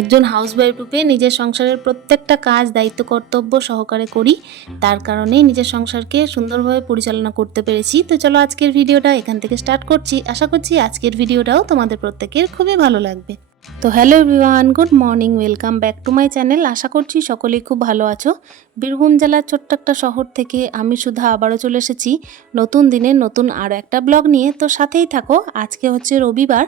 একজন হাউসওয়াইফ রূপে নিজের সংসারের প্রত্যেকটা কাজ দায়িত্ব কর্তব্য সহকারে করি। তার কারণেই নিজের সংসারকে সুন্দরভাবে পরিচালনা করতে পেরেছি। তো চলো আজকের ভিডিওটা এখান থেকে স্টার্ট করছি। আশা করছি আজকের ভিডিওটাও তোমাদের প্রত্যেকের খুবই ভালো লাগবে। তো hello everyone, good morning, welcome back to my channel. আশা করছি সকলেই খুব ভালো আছো। বীরভূম জেলার ছোট্ট একটা শহর থেকে আমি সুধা আবারও চলে এসেছি নতুন দিনে, নতুন আরও একটা ব্লগ নিয়ে। তো সাথেই থাকো, আজকে হচ্ছে রবিবার,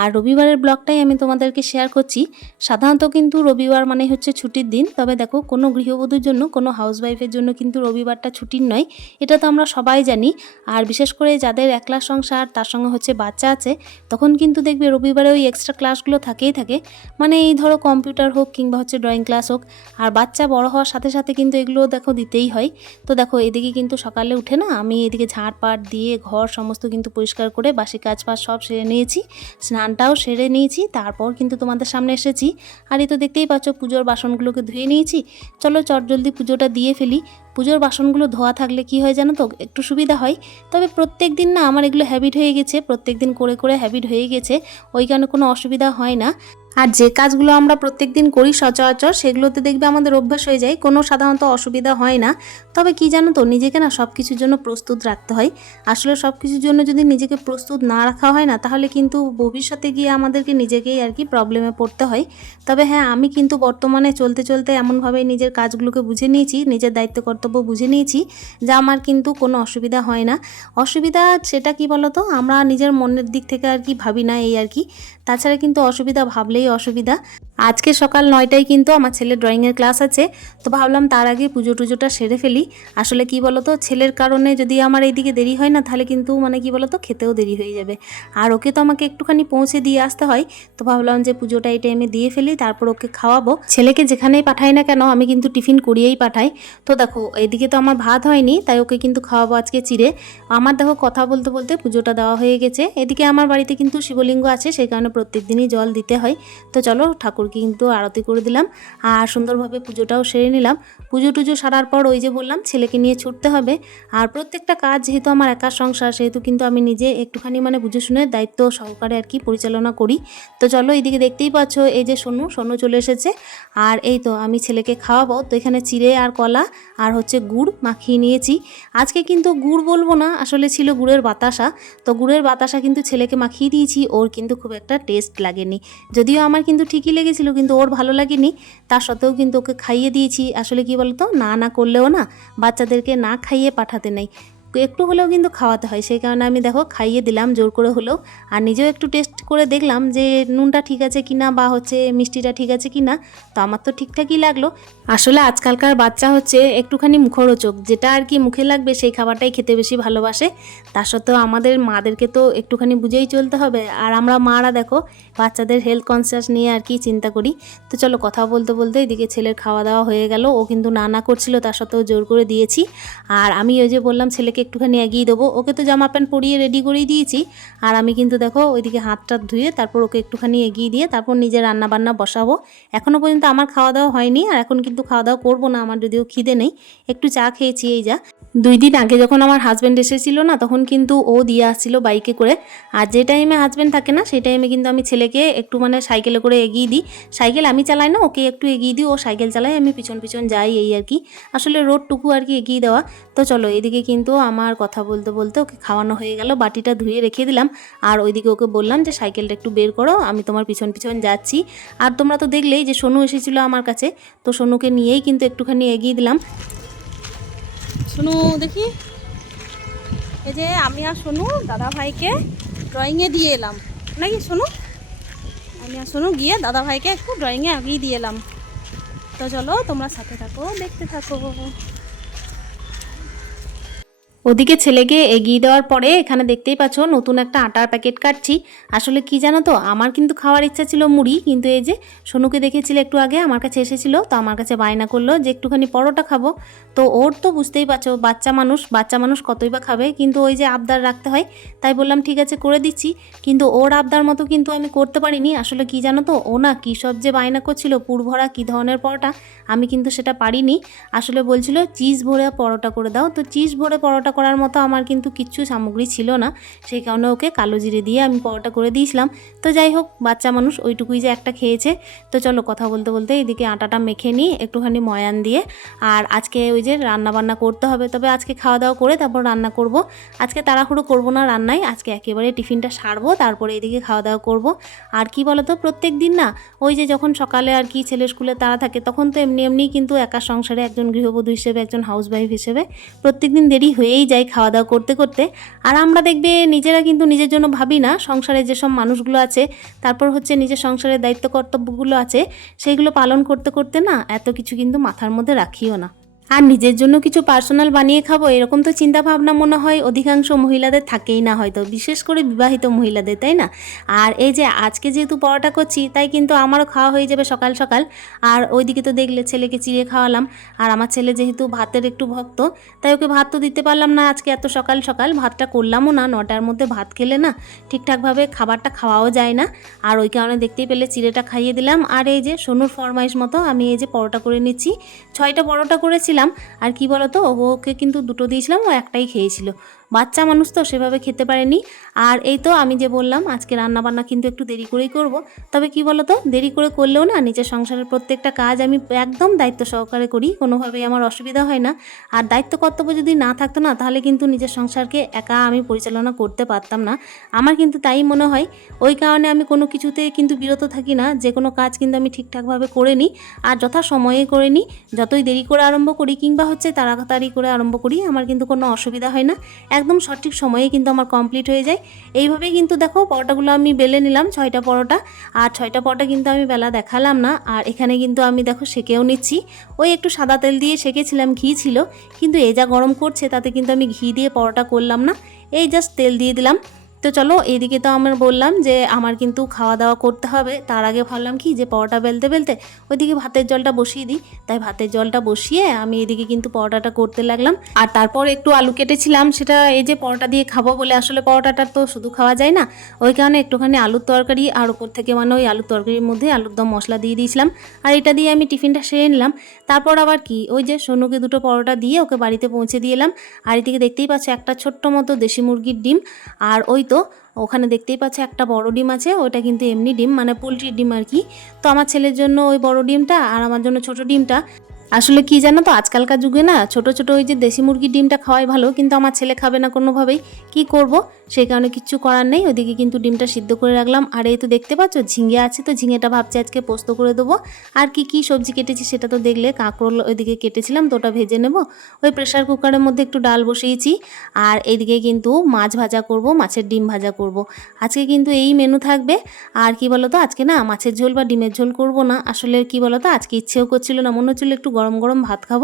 আর রবিবারের ব্লগটাই আমি তোমাদেরকে শেয়ার করছি। সাধারণত কিন্তু রবিবার মানে হচ্ছে ছুটির দিন, তবে দেখো কোনো গৃহবধূর জন্য, কোনো হাউসওয়াইফের জন্য কিন্তু রবিবারটা ছুটির নয়। এটা তো আমরা সবাই জানি। আর বিশেষ করে যাদের একলা সংসার, তার সঙ্গে হচ্ছে বাচ্চা আছে, তখন কিন্তু দেখবে রবিবারে ওই এক্সট্রা ক্লাসগুলো থাকেই থাকে। মানে এই ধরো কম্পিউটার হোক কিংবা হচ্ছে ড্রয়িং ক্লাস হোক, আর বাচ্চা বড় হওয়ার সাথে সাথে কিন্তু এগুলো দেখো দিতেই হয়। তো দেখো এদিকে কিন্তু সকালে উঠে না আমি এদিকে ঝাড়পাট দিয়ে ঘর সমস্ত কিন্তু পরিষ্কার করে বাসি কাজ ফাজ সব সেরে নিয়েছি, স্নানটাও সেরে নিয়েছি, তারপর কিন্তু তোমাদের সামনে এসেছি। আর এই তো দেখতেই পাচ্ছ পুজোর বাসনগুলোকে ধুয়ে নিয়েছি। চলো চট জলদি পুজোটা দিয়ে ফেলি। পুজোর বাসনগুলো ধোয়া থাকলে কি হয় জানো তো? একটু সুবিধা হয়। তবে প্রত্যেক দিন না আমার এগুলো হ্যাবিট হয়ে গেছে, প্রত্যেক দিন করে করে হ্যাবিট হয়ে গেছে। ওই কারণে কোনো অসুবিধা হয় না। আর যে কাজগুলো আমরা প্রত্যেক দিন করি সচরাচর, সেগুলোতে দেখবে আমাদের অভ্যাস হয়ে যায়, কোনো সাধারণত অসুবিধা হয় না। তবে কি জানো তো, নিজেকে না সব কিছুর জন্য প্রস্তুত রাখতে হয়। আসলে সব কিছুর জন্য যদি নিজেকে প্রস্তুত না রাখা হয় না, তাহলে কিন্তু ভবিষ্যতে গিয়ে আমাদেরকে নিজেকেই আর কি প্রবলেমে পড়তে হয়। তবে হ্যাঁ আমি কিন্তু বর্তমানে চলতে চলতে এমনভাবে নিজের কাজগুলোকে বুঝে নিয়েছি, নিজের দায়িত্ব, কর্তব্য বুঝে নিয়েছি যা আমার কিন্তু কোনো অসুবিধা হয় না। অসুবিধা সেটা কি বলতো, আমরা নিজের মনের দিক থেকে আর কি ভাবি না এই আর কি। তাছাড়া কিন্তু অসুবিধা ভাবলেই অসুবিধা। আজকে সকাল নয়টায় কিন্তু আমার ছেলের ড্রয়িংয়ের ক্লাস আছে, তো ভাবলাম তার আগে পুজো টুজোটা সেরে ফেলি। আসলে কি বলতো, ছেলের কারণে যদি আমার এইদিকে দেরি হয় না, তাহলে কিন্তু মানে কি বলতো, খেতেও দেরি হয়ে যাবে। আর ওকে তো আমাকে একটুখানি পৌঁছে দিয়ে আসতে হয়, তো ভাবলাম যে পুজোটা এই টাইমে দিয়ে ফেলি, তারপর ওকে খাওয়াবো। ছেলেকে যেখানেই পাঠাই না কেন, আমি কিন্তু টিফিন করিয়েই পাঠাই। তো দেখো, এদিকে তো আমার ভাত হয়নি, তাই ওকে কিন্তু খাওয়াবো আজকে চিড়ে। আমার দেখো কথা বলতে বলতে পুজোটা দেওয়া হয়ে গেছে। এদিকে আমার বাড়িতে কিন্তু শিবলিঙ্গ আছে, সেই কারণে প্রত্যেক দিনই জল দিতে হয়। তো চলো ঠাকুরকে কিন্তু আরতি করে দিলাম। আর সুন্দরভাবে পুজোটাও সেরে নিলাম। পুজো টুজো সারার পর ওই যে বললাম, ছেলেকে নিয়ে ছুটতে হবে। আর প্রত্যেকটা কাজ যেহেতু আমার একার সংসার, সেহেতু কিন্তু আমি নিজে একটুখানি মানে বুঝে শুনে দায়িত্ব সহকারে আর কি পরিচালনা করি। তো চলো এইদিকে দেখতেই পাচ্ছ, এই যে সোনু সোনু চলে এসেছে। আর এই তো আমি ছেলেকে খাওয়াবো। তো এখানে চিড়ে আর কলা আর হচ্ছে গুড় মাখিয়ে নিয়েছি। আজকে কিন্তু গুড় বলব না, আসলে ছিল গুড়ের বাতাসা। তো গুড়ের বাতাসা কিন্তু ছেলেকে মাখিয়ে দিয়েছি, ওর কিন্তু খুব একটা টেস্ট লাগেনি। যদিও আমার কিন্তু ঠিকই লেগেছিল কিন্তু ওর ভালো লাগেনি। তা সত্ত্বেও কিন্তু ওকে খাইয়ে দিয়েছি। আসলে কি বলতো? না না করলেও না, বাচ্চাদেরকে না খাইয়ে পাঠাতে নেই। একটু হলেও কিন্তু খাওয়াতে হয়। সেই কারণে আমি দেখো খাইয়ে দিলাম, জোর করে হলেও। আর নিজেও একটু টেস্ট করে দেখলাম যে নুনটা ঠিক আছে কি না বা হচ্ছে মিষ্টিটা ঠিক আছে কি না তো আমার তো ঠিকঠাকই লাগল। আসলে আজকালকার বাচ্চা হচ্ছে একটুখানি মুখরোচক। যেটা আর কি মুখে লাগবে সেই খাবারটাই খেতে বেশি ভালোবাসে। তা সত্ত্বেও আমাদের মাদেরকে তো একটুখানি বুঝেই চলতে হবে। আর আমরা মারা দেখো, বাচ্চাদের হেলথ কনসিয়াস নিয়ে আর কি চিন্তা করি। তো চলো কথা বলতে বলতে এদিকে ছেলের খাওয়া দাওয়া হয়ে গেল। ও কিন্তু না না করছিল তার সত্ত্বেও জোর করে দিয়েছি। আর আমি ওই যে বললাম, ছেলেকে একটুখানি এগিয়ে দেবো। ওকে তো জামা প্যান্ট পরিয়ে রেডি করেই দিয়েছি। আর আমি কিন্তু দেখো ওইদিকে হাত টাত ধুয়ে তারপর ওকে একটুখানি এগিয়ে দিয়ে তারপর নিজে রান্না বান্না বসাবো। এখনও পর্যন্ত আমার খাওয়া দাওয়া হয়নি। আর এখন কিন্তু খাওয়া দাওয়া করব না, আমার যদিও খিদে নেই, একটু চা খেয়েছি, এই যা। দুই দিন আগে যখন আমার হাজব্যান্ড এসেছিল না, তখন কিন্তু ও দিয়ে আসছিল বাইকে করে। আর যে টাইমে হাজব্যান্ড থাকে না, সেই টাইমে কিন্তু আমি ছেলেকে একটু মানে সাইকেলে করে এগিয়ে দিই। সাইকেল আমি চালাই না, ওকে একটু এগিয়ে দিই, ও সাইকেল চালাই আমি পিছন পিছন যাই, এই আর কি। আসলে রোডটুকু আর কি এগিয়ে দেওয়া। তো চলো, এদিকে কিন্তু আমার কথা বলতে বলতে ওকে খাওয়ানো হয়ে গেল, বাটিটা ধুয়ে রেখে দিলাম। আর ওইদিকে ওকে বললাম যে সাইকেলটা একটু বের করো, আমি তোমার পিছন পিছন যাচ্ছি। আর তোমরা তো দেখলেই যে, সোনু এসেছিল আমার কাছে। তো সোনুকে নিয়েই কিন্তু একটুখানি এগিয়ে দিলাম। সোনু, দেখি। এই যে আমি আর সোনু দাদা ভাইকে ড্রয়িংয়ে দিয়ে এলাম। নাকি সোনু? আমি আর সোনু গিয়ে দাদা ভাইকে একটু ড্রয়িংয়ে আগিয়ে দিয়ে এলাম। তো চলো তোমরা সাথে থাকো, দেখতে থাকো। ওদিকে ছেলেকে এগিয়ে দেওয়ার পরে এখানে দেখতেই পাচ্ছ নতুন একটা আটার প্যাকেট কাটছি। আসলে কি জানো তো? আমার কিন্তু খাওয়ার ইচ্ছা ছিল মুড়ি, কিন্তু এই যে সোনুকে দেখেছিল একটু আগে, আমার কাছে এসেছিল, তো আমার কাছে বায়না করল যে একটুখানি পরোটা খাব। তো ওর তো বুঝতেই পারছ, বাচ্চা মানুষ বাচ্চা মানুষ কতই বা খাবে, কিন্তু ওই যে আবদার রাখতে হয়, তাই বললাম ঠিক আছে করে দিচ্ছি। কিন্তু ওর আবদার মতো কিন্তু আমি করতে পারিনি। আসলে কি জানো তো, ও না কী সব যে বায়না করছিল, পুরভরা কী ধরনের পরোটা, আমি কিন্তু সেটা পারিনি। আসলে বলছিল, চিজ ভরে পরোটা করে দাও। তো চিজ ভরে পরোটা করার মতো আমার কিন্তু কিচ্ছু সামগ্রী ছিল না, সেই কারণে ওকে কালো জিরে দিয়ে আমি পরোটা করে দিয়েছিলাম। তো যাই হোক, বাচ্চা মানুষ ওইটুকুই যে একটা খেয়েছে। তো চলো কথা বলতে বলতে এদিকে আটাটা মেখে নিই, একটুখানি ময়ান দিয়ে। আর আজকে ওই যে রান্না বান্না করতে হবে, তবে আজকে খাওয়া দাওয়া করে তারপর রান্না করব। আজকে তাড়াহুড়ো করব না রান্নায়, আজকে একেবারে টিফিনটা সারবো, তারপরে এদিকে খাওয়া দাওয়া করব। আর কি বলতো, প্রত্যেক দিন না, ওই যে যখন সকালে আর কি ছেলে স্কুলে তাড়া থাকে, তখন তো এমনি এমনি কিন্তু একা সংসারে একজন গৃহবধূ হিসেবে, একজন হাউসওয়াইফ হিসেবে প্রত্যেক দিন দেরি হয়েই যায় খাওয়া দাওয়া করতে করতে। আর আমরা দেখবে নিজেরা কিন্তু নিজের জন্য ভাবি না, সংসারে যেসব মানুষগুলো আছে, তারপর হচ্ছে নিজের সংসারের দায়িত্ব কর্তব্যগুলো আছে সেইগুলো পালন করতে করতে না এত কিছু কিন্তু মাথার মধ্যে রাখিও না। আর নিজের জন্য কিছু পার্সোনাল বানিয়ে খাব, এরকম তো চিন্তা ভাবনা মনে হয় অধিকাংশ মহিলাদের থাকেই না হয়তো, বিশেষ করে বিবাহিত মহিলাদের, তাই না? আর এই যে আজকে যেহেতু পরোটা করছি, তাই কিন্তু আমারও খাওয়া হয়ে যাবে সকাল সকাল। আর ওইদিকে তো দেখলে ছেলেকে চিড়ে খাওয়ালাম, আর আমার ছেলে যেহেতু ভাতের একটু ভক্ত, তাই ওকে ভাত তো দিতে পারলাম না আজকে এত সকাল সকাল, ভাতটা করলামও না, নটার মধ্যে ভাত খেলে না ঠিকঠাকভাবে খাবারটা খাওয়াও যায় না। আর ওই কারণে দেখতেই পেলে চিড়েটা খাইয়ে দিলাম। আর এই যে সোনুর ফরমাইশ মতো আমি এই যে পরোটা করে নিচ্ছি। ছয়টা পরোটা করেছিলাম আর কি বলতো ওকে কিন্তু দুটো দিয়েছিলাম ও একটাই খেয়েছিল। বাচ্চা মানুষ তো সেভাবে খেতে পারেনি। আর এই তো আমি যে বললাম, আজকে রান্না বান্না কিন্তু একটু দেরি করেই করব। তবে কি বলতো, দেরি করে করলেও না নিজের সংসারের প্রত্যেকটা কাজ আমি একদম দায়িত্ব সহকারে করি, কোনোভাবেই আমার অসুবিধা হয় না। আর দায়িত্ব কর্তব্য যদি না থাকতো না, তাহলে কিন্তু নিজের সংসারকে একা আমি পরিচালনা করতে পারতাম না। আমার কিন্তু তাই মনে হয়, ওই কারণে আমি কোনো কিছুতে কিন্তু বিরত থাকি না, যে কোনো কাজ কিন্তু আমি ঠিকঠাকভাবে করে নিই। আর যথা সময়ে করে নিই, যতই দেরি করে আরম্ভ করি, কিংবা হচ্ছে তাড়াতাড়ি করে আরম্ভ করি, আমার কিন্তু কোনো অসুবিধা হয় না। একদম সঠিক সময়ে কিন্তু আমার কমপ্লিট হয়ে যায়। এইভাবেই কিন্তু দেখো পরোটাগুলো আমি বেলে নিলাম, ছয়টা পরোটা। আর ছয়টা পরোটা কিন্তু আমি বেলা দেখালাম না। আর এখানে কিন্তু আমি দেখো সেকেও নিচ্ছি। ওই একটু সাদা তেল দিয়ে সেকেছিলাম, ঘি ছিল। কিন্তু এ যা গরম করছে তাতে কিন্তু আমি ঘি দিয়ে পরোটা করলাম না। এই জাস্ট তেল দিয়ে দিলাম। তো চলো এইদিকে তো আমার বললাম যে আমার কিন্তু খাওয়া দাওয়া করতে হবে। তার আগে ভাবলাম কি যে পরোটা বেলতে বেলতে ওইদিকে ভাতের জলটা বসিয়ে দিই। তাই ভাতের জলটা বসিয়ে আমি এদিকে কিন্তু পরোটাটা করতে লাগলাম। আর তারপর একটু আলু কেটেছিলাম। সেটা এই যে পরোটা দিয়ে খাব বলে আসলে পরোটাটা তো শুধু খাওয়া যায় না। ওই কারণে একটুখানি আলুর তরকারি আর ওপর থেকে মানে ওই আলুর তরকারির মধ্যে আলুর দম মশলা দিয়ে দিয়েছিলাম। আর এটা দিয়ে আমি টিফিনটা সেরে নিলাম। তারপর আবার কি? ওই যে সোনুকে দুটো পরোটা দিয়ে ওকে বাড়িতে পৌঁছে দিয়ে এলাম। আর এদিকে দেখতেই পাচ্ছ একটা ছোট্ট মতো দেশি মুরগির ডিম। আর ওই তো ওখানে দেখতেই পাচ্ছ একটা বড় ডিম আছে ওটা কিন্তু এমনি ডিম মানে পোলট্রির ডিম আর কি। তো আমার ছেলের জন্য ওই বড় ডিমটা আর আমার জন্য ছোট ডিমটা। আসলে কি জানো তো? আজকালকার যুগে না, ছোট ছোট ওই যে দেশি মুরগির ডিমটা খাওয়াই ভালো, কিন্তু আমার ছেলে খাবে না কোনোভাবেই। কি করব? সেই কারণে কিচ্ছু করার নেই। ওদিকে কিন্তু ডিমটা সিদ্ধ করে রাখলাম। আর এই তো দেখতে পাচ্ছ, ঝিঙে আছে তো, ঝিঙেটা ভাবছি আজকে পোস্ত করে দেবো। আর কি কি সবজি কেটেছি সেটা তো দেখলে, কাঁকরোল ওইদিকে কেটেছিলাম তো ওটা ভেজে নেব। ওই প্রেশার কুকারের মধ্যে একটু ডাল বসিয়েছি। আর এইদিকে কিন্তু মাছ ভাজা করব, মাছের ডিম ভাজা করব। আজকে কিন্তু এই মেনু থাকবে। আর কি বলতো, আজকে না মাছের ঝোল বা ডিমের ঝোল করব না। আসলে কি বলতো, আজকে ইচ্ছেও করছিল না, মনে হচ্ছিল একটু গরম গরম ভাত খাব,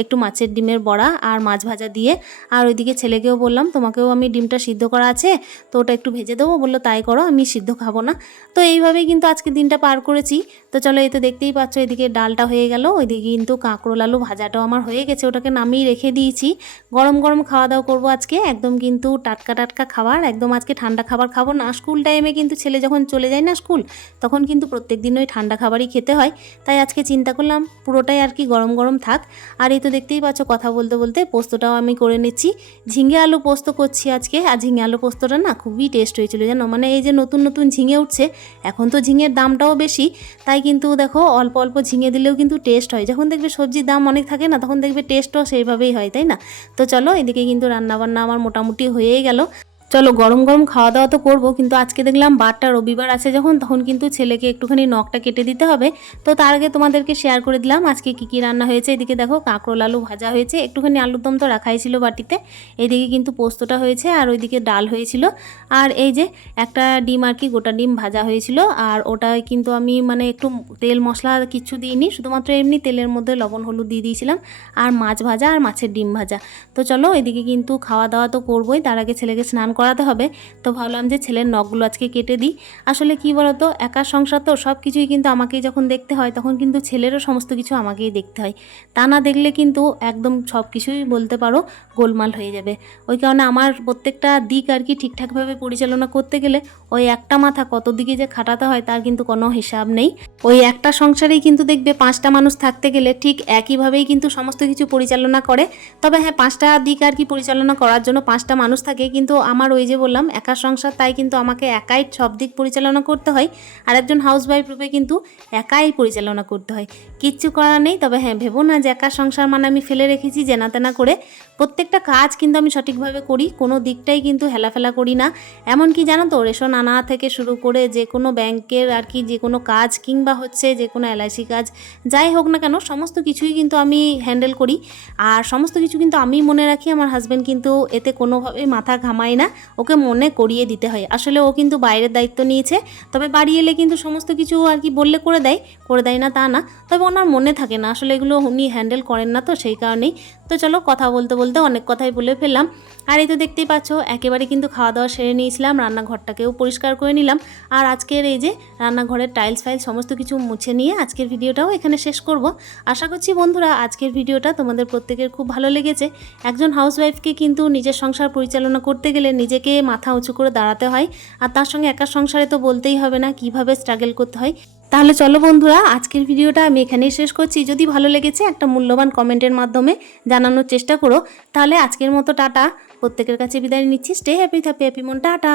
একটু মাছের ডিমের বড়া আর মাছ ভাজা দিয়ে। আর ওইদিকে ছেলেকেও বললাম, তোমাকেও আমি ডিমটা সিদ্ধ করা আছে, তো ওটা একটু ভেজে দেবো। বলল, তাই করো, আমি সিদ্ধ খাব না। তো এইভাবেই কিন্তু আজকে দিনটা পার করেছি। তো চলো, এই তো দেখতেই পাচ্ছ, এদিকে ডালটা হয়ে গেল, ওইদিকে কিন্তু কাঁকরোল আলু ভাজাটাও আমার হয়ে গেছে, ওটাকে নামিয়ে রেখে দিয়েছি। গরম গরম খাওয়া দাওয়া করব আজকে, একদম কিন্তু টাটকা টাটকা খাবার, একদম আজকে ঠান্ডা খাবার খাব না। স্কুল টাইমে কিন্তু ছেলে যখন চলে যায় না স্কুল, তখন কিন্তু প্রত্যেক দিন ওই ঠান্ডা খাবারই খেতে হয়। তাই আজকে চিন্তা করলাম, পুরোটাই আর কি গরম গরম গরম থাক। আর এই তো দেখতেই পাচ্ছ কথা বলতে বলতে পোস্তটাও আমি করে নিচ্ছি। ঝিঙে আলু পোস্ত করছি আজকে। আর ঝিঙে আলু পোস্তটা না খুবই টেস্ট হয়েছিল জানো? মানে এই যে নতুন নতুন ঝিঙে উঠছে, এখন তো ঝিঙের দামটাও বেশি। তাই কিন্তু দেখো অল্প অল্প ঝিঙে দিলেও কিন্তু টেস্ট হয়। যখন দেখবে সবজির দাম অনেক থাকে না, তখন দেখবে টেস্টও সেইভাবেই হয়, তাই না? তো চলো এদিকে কিন্তু রান্নাবান্না আমার মোটামুটি হয়েই গেল। চলো গরম গরম খাওয়া দাওয়া তো করব, কিন্তু আজকে দেখলাম বারটা রবিবার আছে যখন, তখন কিন্তু ছেলেকে একটুখানি নখটা কেটে দিতে হবে। তো তার আগে তোমাদেরকে শেয়ার করে দিলাম, আজকে কী কী রান্না হয়েছে, এদিকে দেখো কাঁকরোল আলু ভাজা হয়েছে, একটুখানি আলুর দম তো রাখাই ছিল বাটিতে, এদিকে কিন্তু পোস্তটা হয়েছে আর ওইদিকে ডাল হয়েছিল। আর এই যে একটা ডিম আর কি, গোটা ডিম ভাজা হয়েছিল, আর ওটা কিন্তু আমি মানে একটু তেল মশলা কিচ্ছু দিইনি, শুধুমাত্র এমনি তেলের মধ্যে লবণ, হলুদ দিয়ে দিয়েছিলাম, আর মাছ ভাজা আর মাছের ডিম ভাজা। তো চলো এদিকে কিন্তু খাওয়া দাওয়া তো করবোই, তার আগে ছেলেকে স্নান করাতে হবে। তো ভাবলাম যে ছেলের নখগুলো আজকে কেটে দিই। আসলে কি বলতো, একা সংসার তো সব কিছুই কিন্তু আমাকেই যখন দেখতে হয়, তখন কিন্তু ছেলেরও সমস্ত কিছু আমাকেই দেখতে হয়। তা না দেখলে কিন্তু একদম সব কিছুই বলতে পারো গোলমাল হয়ে যাবে। ওই কারণে আমার প্রত্যেকটা দিক আর কি ঠিকঠাকভাবে পরিচালনা করতে গেলে ওই একটা মাথা কত দিকে যে খাটাতে হয় তার কিন্তু কোনো হিসাব নেই। ওই একটা সংসারেই কিন্তু দেখবে পাঁচটা মানুষ থাকতে গেলে ঠিক একইভাবেই কিন্তু সমস্ত কিছু পরিচালনা করে। তবে হ্যাঁ পাঁচটা দিক আর কি পরিচালনা করার জন্য পাঁচটা মানুষ থাকে, কিন্তু আমার ওই যে বললাম, একা সংসার, তাই কিন্তু আমাকে একাই সব দিক পরিচালনা করতে হয়। আর একজন হাউস ওয়াইফ রূপে কিন্তু একাই পরিচালনা করতে হয়। কিচ্ছু করার নেই, তবে হ্যাঁ ভেবো না যে একা সংসার মানে আমি ফেলে রেখেছি, জেনা তেনা করে। প্রত্যেকটা কাজ কিন্তু আমি সঠিকভাবে করি, কোনো দিকটাই কিন্তু হেলাফেলা করি না। এমনকি জানো তো, রেশন আনা থেকে শুরু করে যে কোনো ব্যাংকের আর কি, যে কোনো কাজ কিংবা হচ্ছে যে কোনো এলআইসি কাজ, যাই হোক না কেন, সমস্ত কিছুই কিন্তু আমি হ্যান্ডেল করি। আর সমস্ত কিছু কিন্তু আমি মনে রাখি, আমার হাজব্যান্ড কিন্তু এতে কোনোভাবেই মাথা ঘামায় না। ওকে মনে করিয়ে দিতে হয়। আসলে ও কিন্তু বাইরের দায়িত্ব নিয়েছে, তবে বাড়ি এলে কিন্তু সমস্ত কিছু আর কি বললে করে দেয় করে দেয় না তা না। তবে ওনার মনে থাকে না, আসলে এগুলো উনি হ্যান্ডেল করেন না তো সেই কারণেই তো চলো কথা বলতে বলতে অনেক কথাই বলে ফেললাম। আর এই তো দেখতেই পাচ্ছ, একেবারে কিন্তু খাওয়া দাওয়া সেরে নিয়েছিলাম, রান্নাঘরটাকেও পরিষ্কার করে নিলাম। আর আজকের এই যে রান্নাঘরের টাইলস ফাইল সমস্ত কিছু মুছে নিয়ে আজকের ভিডিওটাও এখানে শেষ করব। আশা করছি বন্ধুরা আজকের ভিডিওটা তোমাদের প্রত্যেকের খুব ভালো লেগেছে। একজন হাউসওয়াইফকে কিন্তু নিজের সংসার পরিচালনা করতে গেলে নিজেকে মাথা উঁচু করে দাঁড়াতে হয়। আর তার সঙ্গে একা সংসারে তো বলতেই হবে না কীভাবে স্ট্রাগল করতে হয়। তাহলে চলো বন্ধুরা, আজকের ভিডিওটা আমি এখানেই শেষ করছি। যদি ভালো লেগেছে একটা মূল্যবান কমেন্টের মাধ্যমে জানানোর চেষ্টা করো, তাহলে আজকের মতো টাটা। প্রত্যেকের কাছে বিদায় নিচ্ছি। স্টে হ্যাপি থ্যাপি হ্যাপি মন। টাটা।